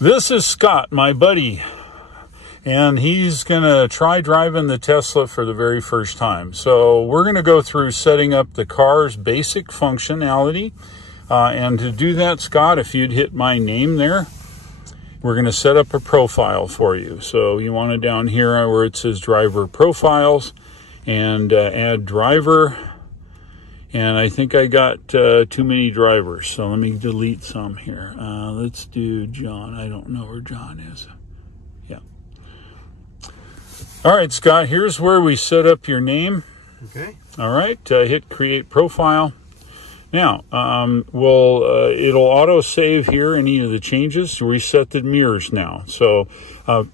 This is Scott, my buddy, and he's going to try driving the Tesla for the very first time. So we're going to go through setting up the car's basic functionality. And to do that, Scott, if you'd hit my name there, we're going to set up a profile for you. So you want it down here where it says driver profiles and add driver. And I think I got too many drivers, so let me delete some here. Let's do John. I don't know where John is. Yeah. All right, Scott, here's where we set up your name. Okay. All right, hit create profile. Now, it'll auto-save here any of the changes. Reset the mirrors now. So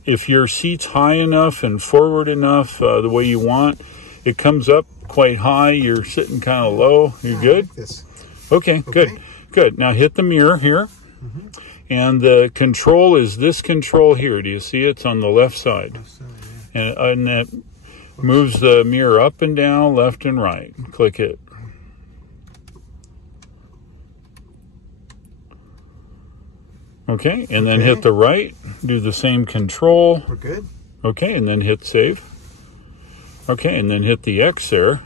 if your seat's high enough and forward enough the way you want, it comes up quite high. You're sitting kind of low. You're good? Like this. Okay, good. Now hit the mirror here. Mm-hmm. And the control is this control here. Do you see it? It's on the left side. And that moves the mirror up and down, left and right. Click it. Okay, and then hit the right. Do the same control. We're good. Okay, and then hit save. Okay, and then hit the X there.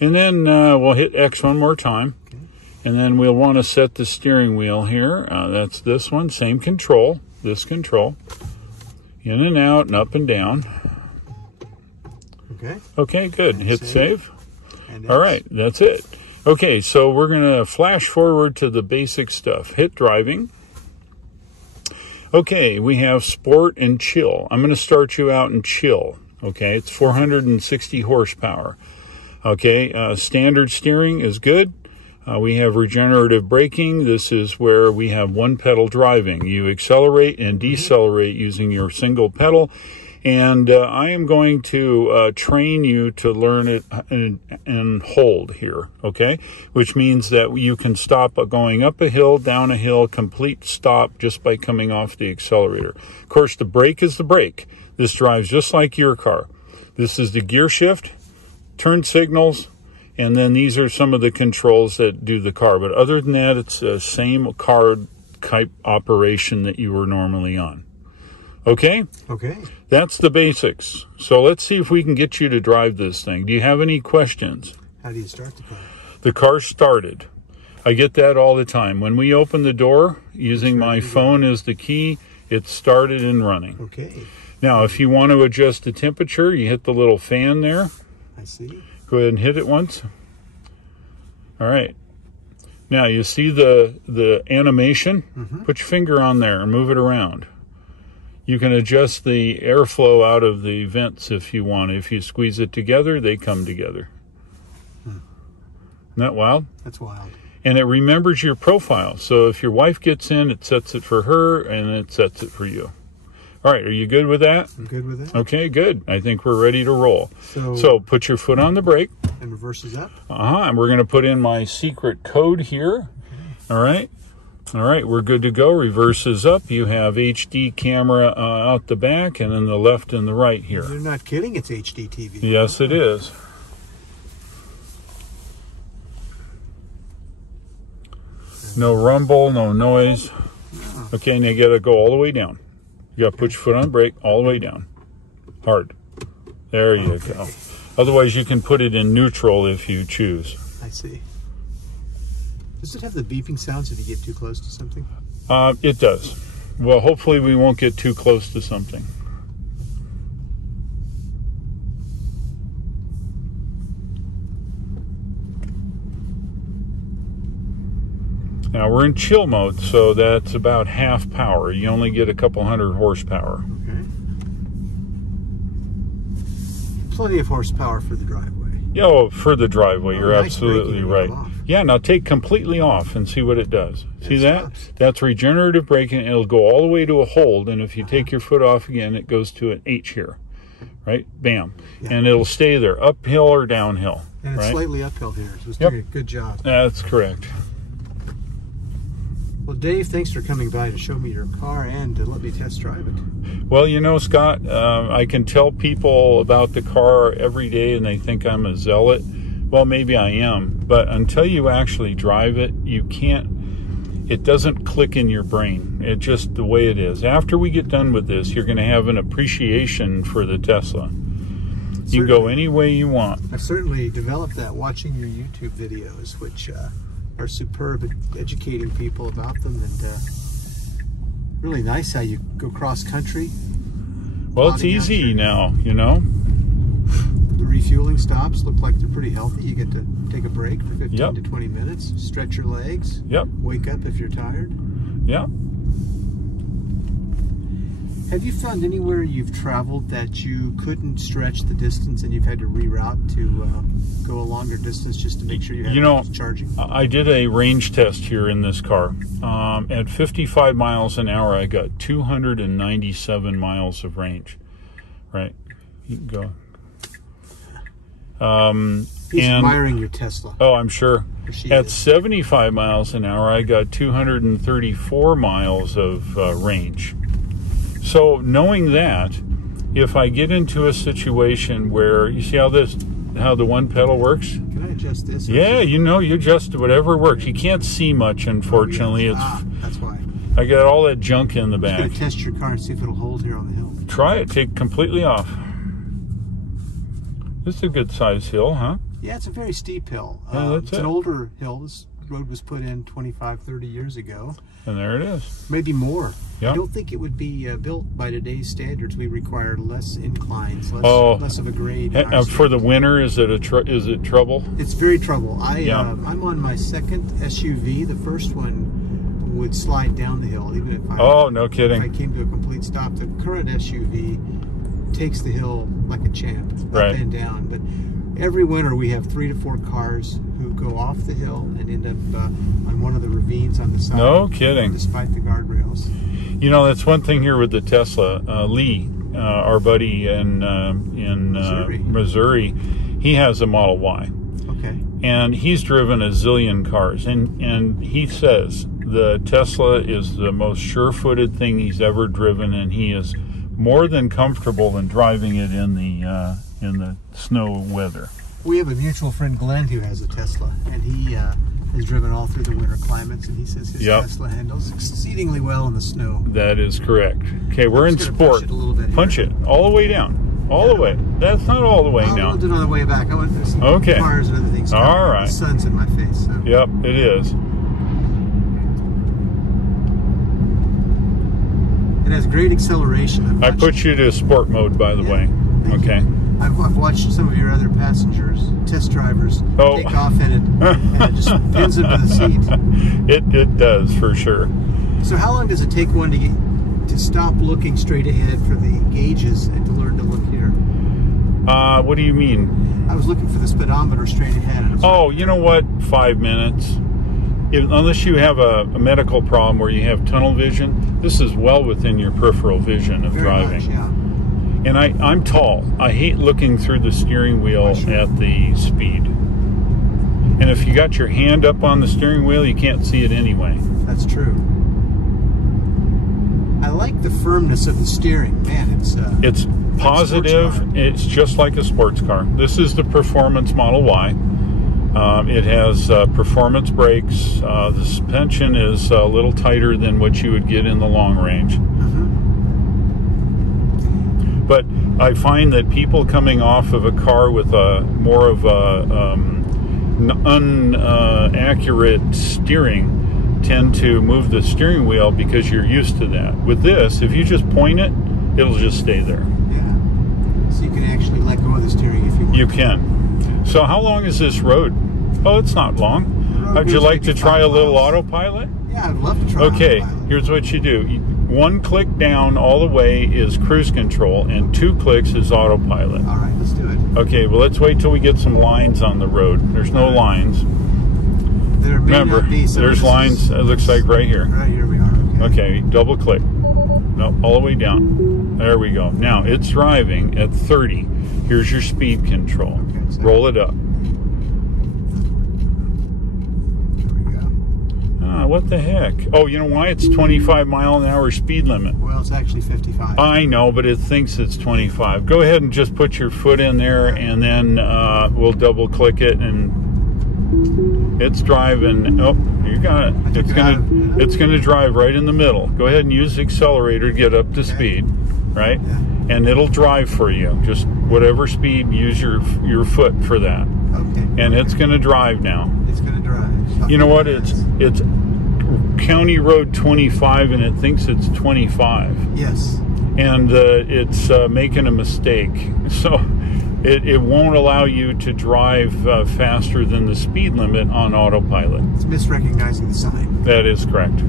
And then we'll hit X one more time. Okay. And then we'll want to set the steering wheel here. That's this one, same control, this control. In and out and up and down. Okay. Okay, good. And hit save. And all right, that's it. Okay, so we're going to flash forward to the basic stuff. Hit driving. Okay, we have sport and chill. I'm going to start you out in chill. Okay, it's 460 horsepower. Okay, standard steering is good. We have regenerative braking. This is where we have one pedal driving. You accelerate and decelerate using your single pedal. And I am going to train you to learn it and hold here, okay? Which means that you can stop going up a hill, down a hill, complete stop just by coming off the accelerator. Of course, the brake is the brake. This drives just like your car. This is the gear shift, turn signals, and then these are some of the controls that do the car. But other than that, it's the same car type operation that you were normally on. Okay? Okay. That's the basics. So let's see if we can get you to drive this thing. Do you have any questions? How do you start the car? The car started. I get that all the time. When we open the door, using my phone as the key, it started and running. Okay. Now, if you want to adjust the temperature, you hit the little fan there. I see. Go ahead and hit it once. All right. Now, you see the animation? Mm-hmm. Put your finger on there and move it around. You can adjust the airflow out of the vents if you want. If you squeeze it together, they come together. Isn't that wild? That's wild. And it remembers your profile. So if your wife gets in, it sets it for her, and it sets it for you. All right, are you good with that? I'm good with that. Okay, good. I think we're ready to roll. So put your foot on the brake. And reverses up. And we're going to put in my secret code here. Okay. All right. All right, we're good to go. Reverse is up. You have HD camera out the back, and then the left and the right here. You're not kidding, it's HD TV. Yes, it is. No rumble, no noise. Okay, and you got to go all the way down. You got to put your foot on the brake all the way down. Hard. There you go. Otherwise, you can put it in neutral if you choose. I see. Does it have the beeping sounds if you get too close to something? It does. Well, hopefully we won't get too close to something. Now we're in chill mode, so that's about half power. You only get a couple hundred horsepower. Okay. Plenty of horsepower for the driveway. Yeah, well, for the driveway, you're nice absolutely right. Yeah, now take completely off and see what it does. See that? That's regenerative braking. It'll go all the way to a hold, and if you take your foot off again, it goes to an H here, right? Bam. Yeah. And it'll stay there, uphill or downhill. And it's slightly uphill here, so it's doing a good job. That's correct. Well, Dave, thanks for coming by to show me your car and to let me test drive it. Well, you know, Scott, I can tell people about the car every day and they think I'm a zealot. Well, maybe I am, but until you actually drive it, you can't, it doesn't click in your brain. It's just the way it is. After we get done with this, you're going to have an appreciation for the Tesla. You can go any way you want. I've certainly developed that watching your YouTube videos, which are superb at educating people about them, and really nice how you go cross country. Well, it's easy now, you know. The refueling stops look like they're pretty healthy. You get to take a break for 15 to 20 minutes, stretch your legs, wake up if you're tired. Yeah. Have you found anywhere you've traveled that you couldn't stretch the distance and you've had to reroute to go a longer distance just to make sure you have charging? I did a range test here in this car. At 55 miles an hour, I got 297 miles of range. Right? You can go. He's admiring your Tesla. Oh, I'm sure. At 75 miles an hour, I got 234 miles of range. So knowing that, if I get into a situation where, you see how the one pedal works? Can I adjust this? Yeah, you know, you adjust whatever works. You can't see much, unfortunately. That's why. I got all that junk in the back. I'm going to test your car and see if it'll hold here on the hill. Try it. Take completely off. This is a good size hill, huh? Yeah, it's a very steep hill. Yeah, it's an older hill. This road was put in 25, 30 years ago. And there it is. Maybe more. Yep. I don't think it would be built by today's standards. We require less inclines, less of a grade. For the winter, is it trouble? It's very trouble. I'm on my second SUV. The first one would slide down the hill, even if no kidding. If I came to a complete stop. The current SUV takes the hill like a champ, up and down. But every winter we have 3 to 4 cars who go off the hill and end up on one of the ravines on the side. No kidding. Despite the guardrails. You know, that's one thing here with the Tesla. Lee, our buddy in Missouri, he has a Model Y. Okay. And he's driven a zillion cars. And he says the Tesla is the most sure-footed thing he's ever driven, and he is more than comfortable in driving it in the snow weather. We have a mutual friend, Glenn, who has a Tesla, and he has driven all through the winter climates, and he says his Tesla handles exceedingly well in the snow. That is correct. Okay, we're in sport. Punch it a little bit. Punch it all the way down. All the way. That's not all the way now. I'll do it on the way back. I went through some cars and other things. All right. The sun's in my face. So. Yep, it is. It has great acceleration. I put you to sport mode, by the way. Okay. I've watched some of your other passengers, test drivers, take off in it, and it just pins them to the seat. It does, for sure. So how long does it take one to stop looking straight ahead for the gauges and to learn to look here? What do you mean? I was looking for the speedometer straight ahead. Oh, you know what? 5 minutes. Unless you have a medical problem where you have tunnel vision, this is well within your peripheral vision of driving. Much, yeah. And I'm tall. I hate looking through the steering wheel at the speed. And if you got your hand up on the steering wheel, you can't see it anyway. That's true. I like the firmness of the steering. Man, it's positive. It's just like a sports car. This is the Performance Model Y. It has performance brakes. The suspension is a little tighter than what you would get in the long range. But I find that people coming off of a car with more of a inaccurate steering tend to move the steering wheel because you're used to that. With this, if you just point it, it'll just stay there. Yeah. So you can actually let go of the steering if you want. You can. So how long is this road? Oh, it's not long. Would you like to try a little autopilot? Yeah, I'd love to try autopilot. Here's what you do. 1 click down all the way is cruise control, and 2 clicks is autopilot. All right, let's do it. Okay, well, let's wait till we get some lines on the road. There's no lines. There may not be. There's lines, it looks like right here. Right here we are. Okay, double click. No, all the way down. There we go. Now, it's driving at 30. Here's your speed control. Roll it up. There we go. What the heck? Oh, you know why? It's 25-mile-an-hour speed limit. Well, it's actually 55. I know, but it thinks it's 25. Go ahead and just put your foot in there, and then we'll double-click it, and it's driving. Oh, you got it. It's gonna drive right in the middle. Go ahead and use the accelerator to get up to speed, right? Yeah. And it'll drive for you. Just whatever speed, use your foot for that. Okay. And it's gonna drive now. It's gonna drive. You know what? It's County Road 25, and it thinks it's 25. Yes. And it's making a mistake. So it won't allow you to drive faster than the speed limit on Autopilot. It's misrecognizing the sign. That is correct.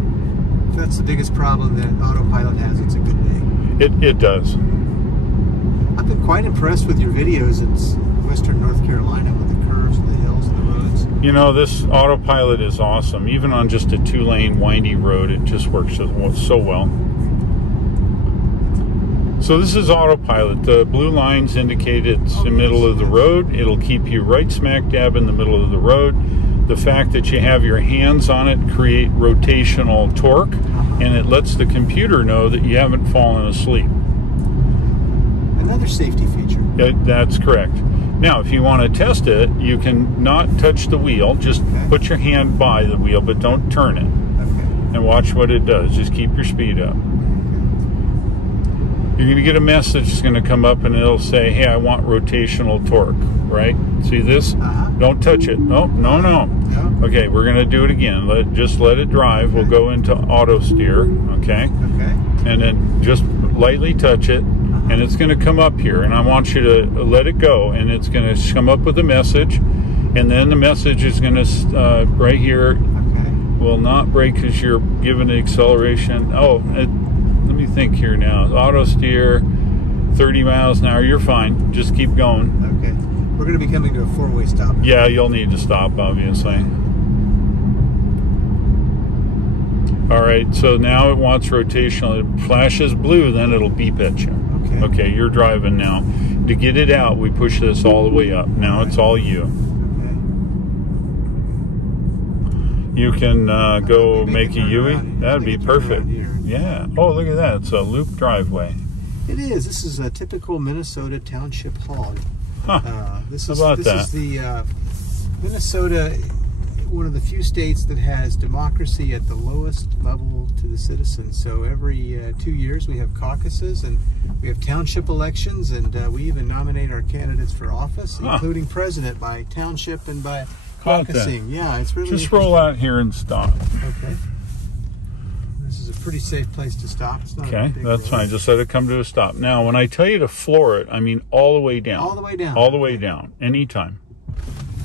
If that's the biggest problem that Autopilot has, it's a good thing. It does. I've been quite impressed with your videos in Western North Carolina with the curves and the hills and the roads. You know, this Autopilot is awesome. Even on just a 2-lane windy road, it just works so well. So this is Autopilot. The blue lines indicate it's in the middle of the road. It'll keep you right smack dab in the middle of the road. The fact that you have your hands on it create rotational torque, and it lets the computer know that you haven't fallen asleep. Another safety feature. That's correct. Now, if you want to test it, you can not touch the wheel. Just put your hand by the wheel, but don't turn it. Okay. And watch what it does. Just keep your speed up. You're going to get a message that's going to come up, and it'll say, hey, I want rotational torque, right? See this? Don't touch it. Oh, no. Okay, we're going to do it again. Just let it drive. We'll go into auto steer, okay? And then just lightly touch it, and it's going to come up here, and I want you to let it go, and it's going to come up with a message, and then the message is going to, right here, will not brake because you're giving the acceleration. Oh, let me think here now. Auto steer, 30 miles an hour. You're fine. Just keep going. Okay. We're going to be coming to a 4-way stop. Yeah, you'll need to stop, obviously. All right, so now it wants rotational. It flashes blue, then it'll beep at you. Okay, you're driving now. To get it out, we push this all the way up. Now it's all you. You can go make a U-ey. That'd be perfect. Yeah. Oh, look at that. It's a loop driveway. It is. This is a typical Minnesota township hog. This is the Minnesota, one of the few states that has democracy at the lowest level to the citizens. So every 2 years we have caucuses, and we have township elections, and we even nominate our candidates for office, including president, by township and by caucusing. Yeah, it's really just roll out here and stop. Okay. This is a pretty safe place to stop. It's not okay, that's fine. Just let it come to a stop. Now, when I tell you to floor it, I mean all the way down. All the way down. All the way down. Anytime.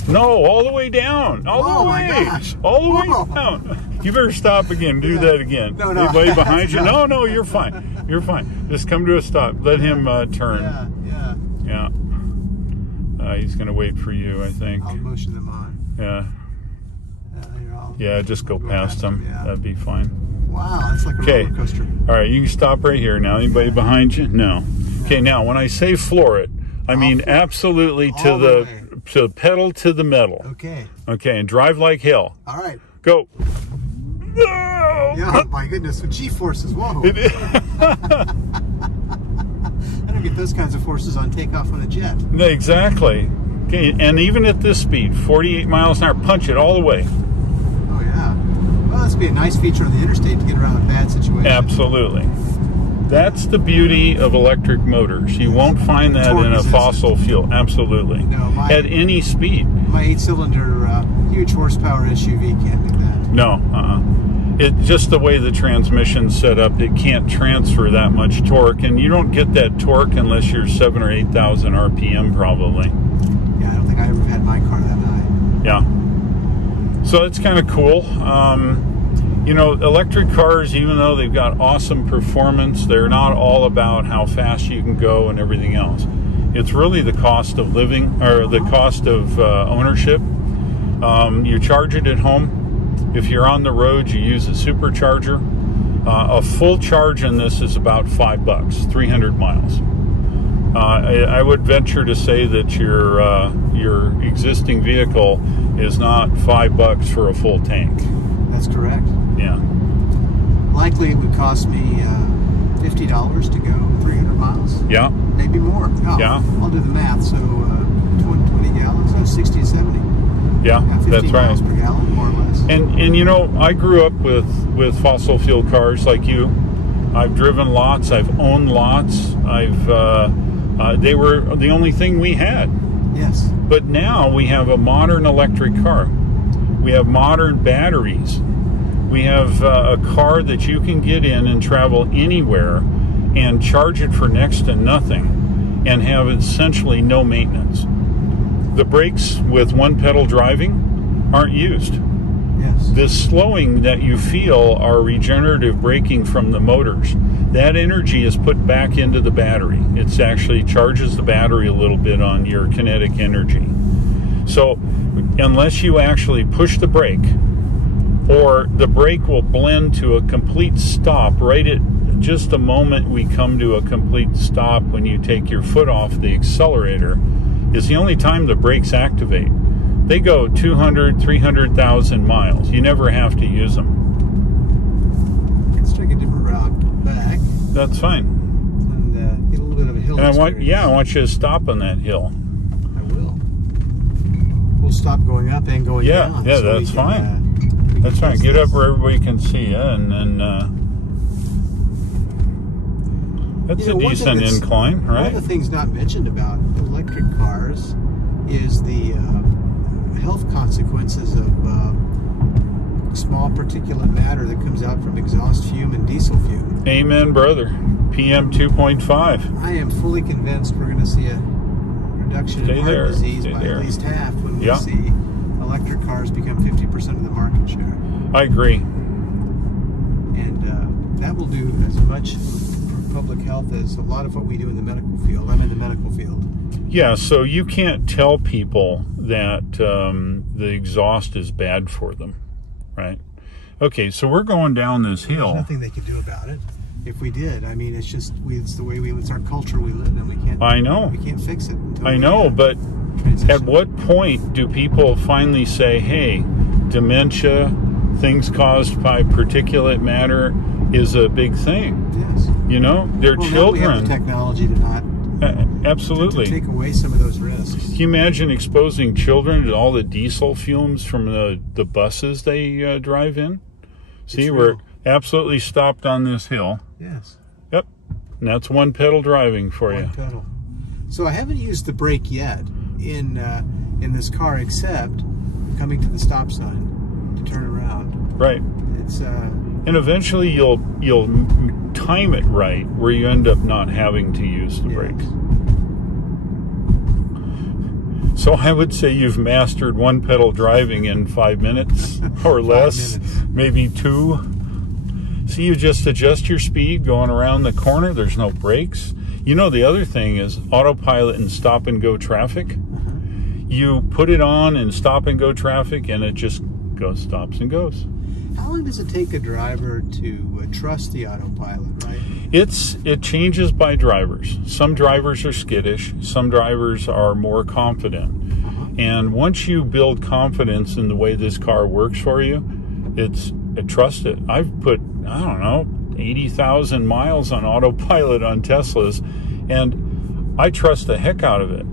No, all the way down. All the way. My gosh. All the way down. You better stop again. Do that again. No. Anybody behind you? No, you're fine. You're fine. Just come to a stop. Let him turn. Yeah. He's going to wait for you, I think. I'll motion them on. Yeah, just go past him. Yeah. That'd be fine. Wow, that's like a roller coaster. All right, you can stop right here now. Anybody behind you? No. Okay, now when I say floor it, I mean absolutely to the pedal to the metal. Okay. Okay, and drive like hell. All right. Go. Yeah, my goodness, with G-forces, whoa. I don't get those kinds of forces on takeoff on a jet. Exactly. Okay, and even at this speed, 48 miles an hour, punch it all the way. Oh, yeah. Well, this would be a nice feature on the interstate to get around a bad situation. Absolutely. That's the beauty of electric motors. You won't find that in a fossil fuel. Absolutely. No, at any speed. My 8-cylinder, huge horsepower SUV can't do that. No. It's just the way the transmission's set up. It can't transfer that much torque, and you don't get that torque unless you're 7,000 or 8,000 RPM, probably. Yeah, I don't think I ever had my car that high. Yeah. So it's kind of cool. You know, electric cars, even though they've got awesome performance, they're not all about how fast you can go and everything else. It's really the cost of living, or the cost of ownership. You charge it at home. If you're on the road, you use a supercharger. A full charge in this is about $5, 300 miles. I would venture to say that your existing vehicle is not $5 for a full tank. That's correct. Yeah. Likely it would cost me $50 to go 300 miles. Yeah. Maybe more. Oh, Yeah. I'll do the math. So 20 gallons, no, 60 to 70. Yeah, 15 that's right. miles per gallon, more or less. And you know, I grew up with fossil fuel cars like you. I've driven lots. I've owned lots. They were the only thing we had. Yes. But now we have a modern electric car. We have modern batteries. We have a car that you can get in and travel anywhere and charge it for next to nothing and have essentially no maintenance. The brakes with one pedal driving aren't used. Yes. The slowing that you feel are regenerative braking from the motors. That energy is put back into the battery. It actually charges the battery a little bit on your kinetic energy. So unless you actually push the brake, or the brake will blend to a complete stop right at just the moment we come to a complete stop when you take your foot off the accelerator, is the only time the brakes activate. They go 200, 300,000 miles. You never have to use them. Let's take a different route back. That's fine. And get a little bit of a hill experience. I want you to stop on that hill. I will. We'll stop going up and going down. Yeah, so that's fine. That's fine. Get up where everybody can see you, and then that's a decent incline, right? One of the things not mentioned about electric cars is the health consequences of small particulate matter that comes out from exhaust fume and diesel fume. Amen, brother. PM 2.5. I am fully convinced we're going to see a reduction in heart disease by at least half when we see electric cars become 50% of the market share. I agree. And that will do as much for public health as a lot of what we do in the medical field. I'm in the medical field. Yeah, so you can't tell people that the exhaust is bad for them, right? Okay, so we're going down this hill. There's nothing they can do about it. If we did, I mean, it's just it's the way it's our culture we live in. We can't. I know. We can't fix it. I know, but at what point do people finally say, "Hey, dementia, things caused by particulate matter, is a big thing"? Yes. You know, their children. Now we have the technology to not. Absolutely. To take away some of those risks. Can you imagine exposing children to all the diesel fumes from the buses they drive in? See, we're absolutely stopped on this hill. Yes. Yep. And that's one pedal driving for you. One pedal. So I haven't used the brake yet in this car, except coming to the stop sign to turn around. Right. It's and eventually you'll time it right where you end up not having to use the brakes. So I would say you've mastered one pedal driving in 5 minutes or less, maybe 2. So you just adjust your speed going around the corner. There's no brakes. You know, the other thing is Autopilot and stop and go traffic. You put it on in stop and go traffic and it just stops and goes. How long does it take a driver to trust the Autopilot, right? It changes by drivers. Some drivers are skittish. Some drivers are more confident. And once you build confidence in the way this car works for you, trust it. I've put, I don't know, 80,000 miles on Autopilot on Teslas, and I trust the heck out of it.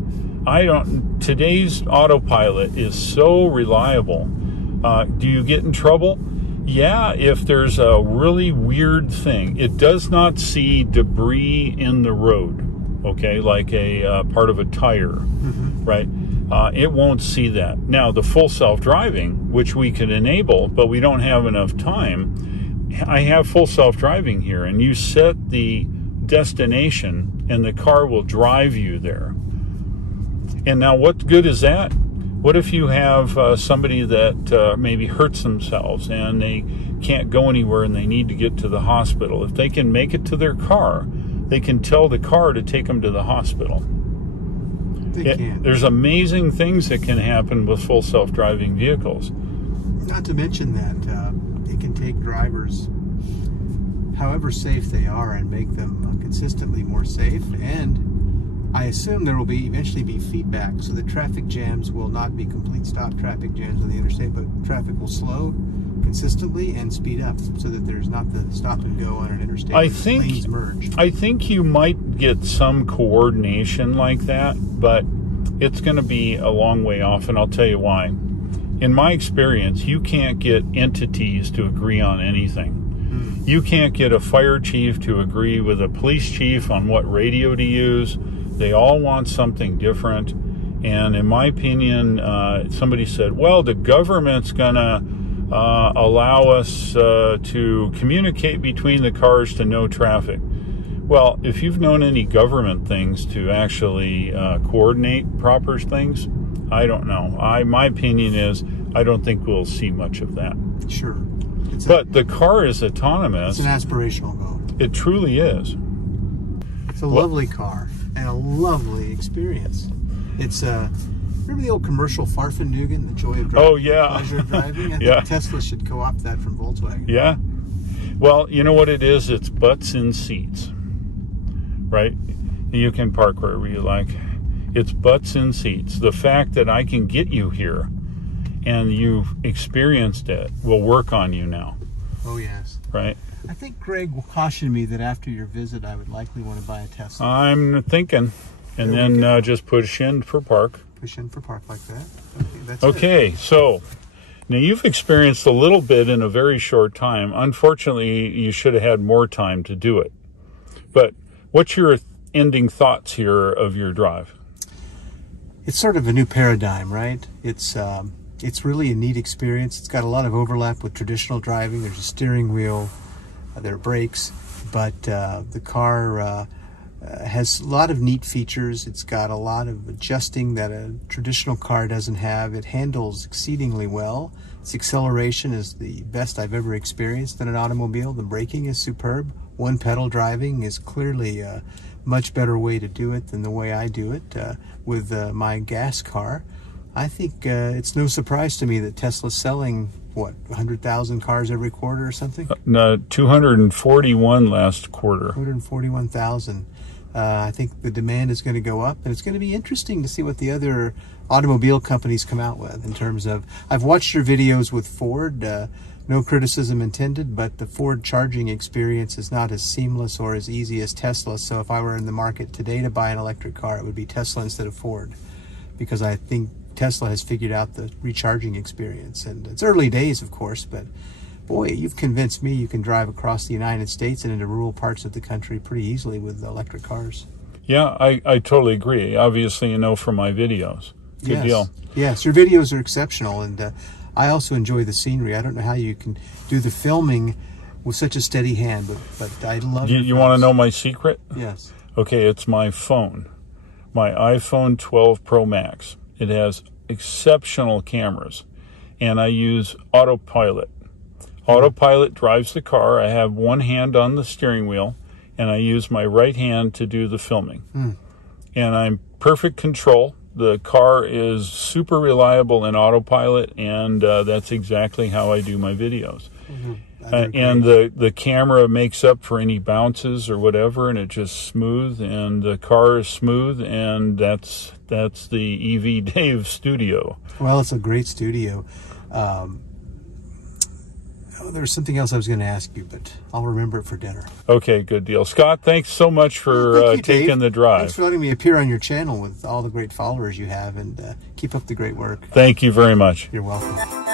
Today's Autopilot is so reliable. Do you get in trouble? Yeah, if there's a really weird thing. It does not see debris in the road, okay, like a part of a tire, right? It won't see that. Now, the full self-driving, which we can enable, but we don't have enough time. I have full self-driving here, and you set the destination, and the car will drive you there. And now, what good is that? What if you have somebody that maybe hurts themselves and they can't go anywhere and they need to get to the hospital? If they can make it to their car, they can tell the car to take them to the hospital. There's amazing things that can happen with full self-driving vehicles. Not to mention that it can take drivers, however safe they are, and make them consistently more safe. And I assume there will eventually be feedback, so that traffic jams will not be complete stop traffic jams on the interstate, but traffic will slow consistently and speed up so that there's not the stop and go on an interstate. Lanes merge. I think you might get some coordination like that, but it's going to be a long way off, and I'll tell you why. In my experience, you can't get entities to agree on anything. You can't get a fire chief to agree with a police chief on what radio to use. They all want something different. And in my opinion, somebody said, well, the government's going to allow us to communicate between the cars to no traffic. Well, if you've known any government things to actually coordinate proper things, I don't know. My opinion is I don't think we'll see much of that. Sure. But the car is autonomous. It's an aspirational goal. It truly is. It's a lovely car and a lovely experience. It's remember the old commercial Farfennugan, the joy of driving? Oh, yeah. The pleasure of driving? I think Tesla should co-opt that from Volkswagen. Yeah. Well, you know what it is? It's butts in seats, right? You can park wherever you like. It's butts in seats. The fact that I can get you here and you've experienced it will work on you now. Oh, yes. Right? I think Greg will caution me that after your visit, I would likely want to buy a Tesla. I'm thinking. And then just push in for park. Push in for park like that. Okay, that's okay, so now you've experienced a little bit in a very short time. Unfortunately, you should have had more time to do it. But what's your ending thoughts here of your drive? It's sort of a new paradigm, right? It's really a neat experience. It's got a lot of overlap with traditional driving. There's a steering wheel, there are brakes, but the car has a lot of neat features. It's got a lot of adjusting that a traditional car doesn't have. It handles exceedingly well. Its acceleration is the best I've ever experienced in an automobile. The braking is superb. One pedal driving is clearly a much better way to do it than the way I do it with my gas car. I think it's no surprise to me that Tesla's selling, what, 100,000 cars every quarter or something? No, 241 last quarter. 141,000. I think the demand is going to go up, and it's going to be interesting to see what the other automobile companies come out with in terms of, I've watched your videos with Ford, no criticism intended, but the Ford charging experience is not as seamless or as easy as Tesla. So if I were in the market today to buy an electric car, it would be Tesla instead of Ford, because I think Tesla has figured out the recharging experience. And it's early days, of course, but boy, you've convinced me you can drive across the United States and into rural parts of the country pretty easily with electric cars. Yeah, I totally agree. Obviously, you know from my videos. Good deal. Yes, your videos are exceptional, and I also enjoy the scenery. I don't know how you can do the filming with such a steady hand, but I love it. You want to know my secret? Yes. Okay, it's my phone. My iPhone 12 Pro Max. It has exceptional cameras, and I use Autopilot. Autopilot drives the car. I have one hand on the steering wheel, and I use my right hand to do the filming. And I'm perfect control. The car is super reliable in Autopilot, and that's exactly how I do my videos. And the camera makes up for any bounces or whatever, and it's just smooth, and the car is smooth, and that's the EV Dave studio. Well, it's a great studio. There's something else I was going to ask you, but I'll remember it for dinner. Okay, good deal. Scott, thanks so much for taking the drive. Thanks for letting me appear on your channel with all the great followers you have, and keep up the great work. Thank you very much. You're welcome.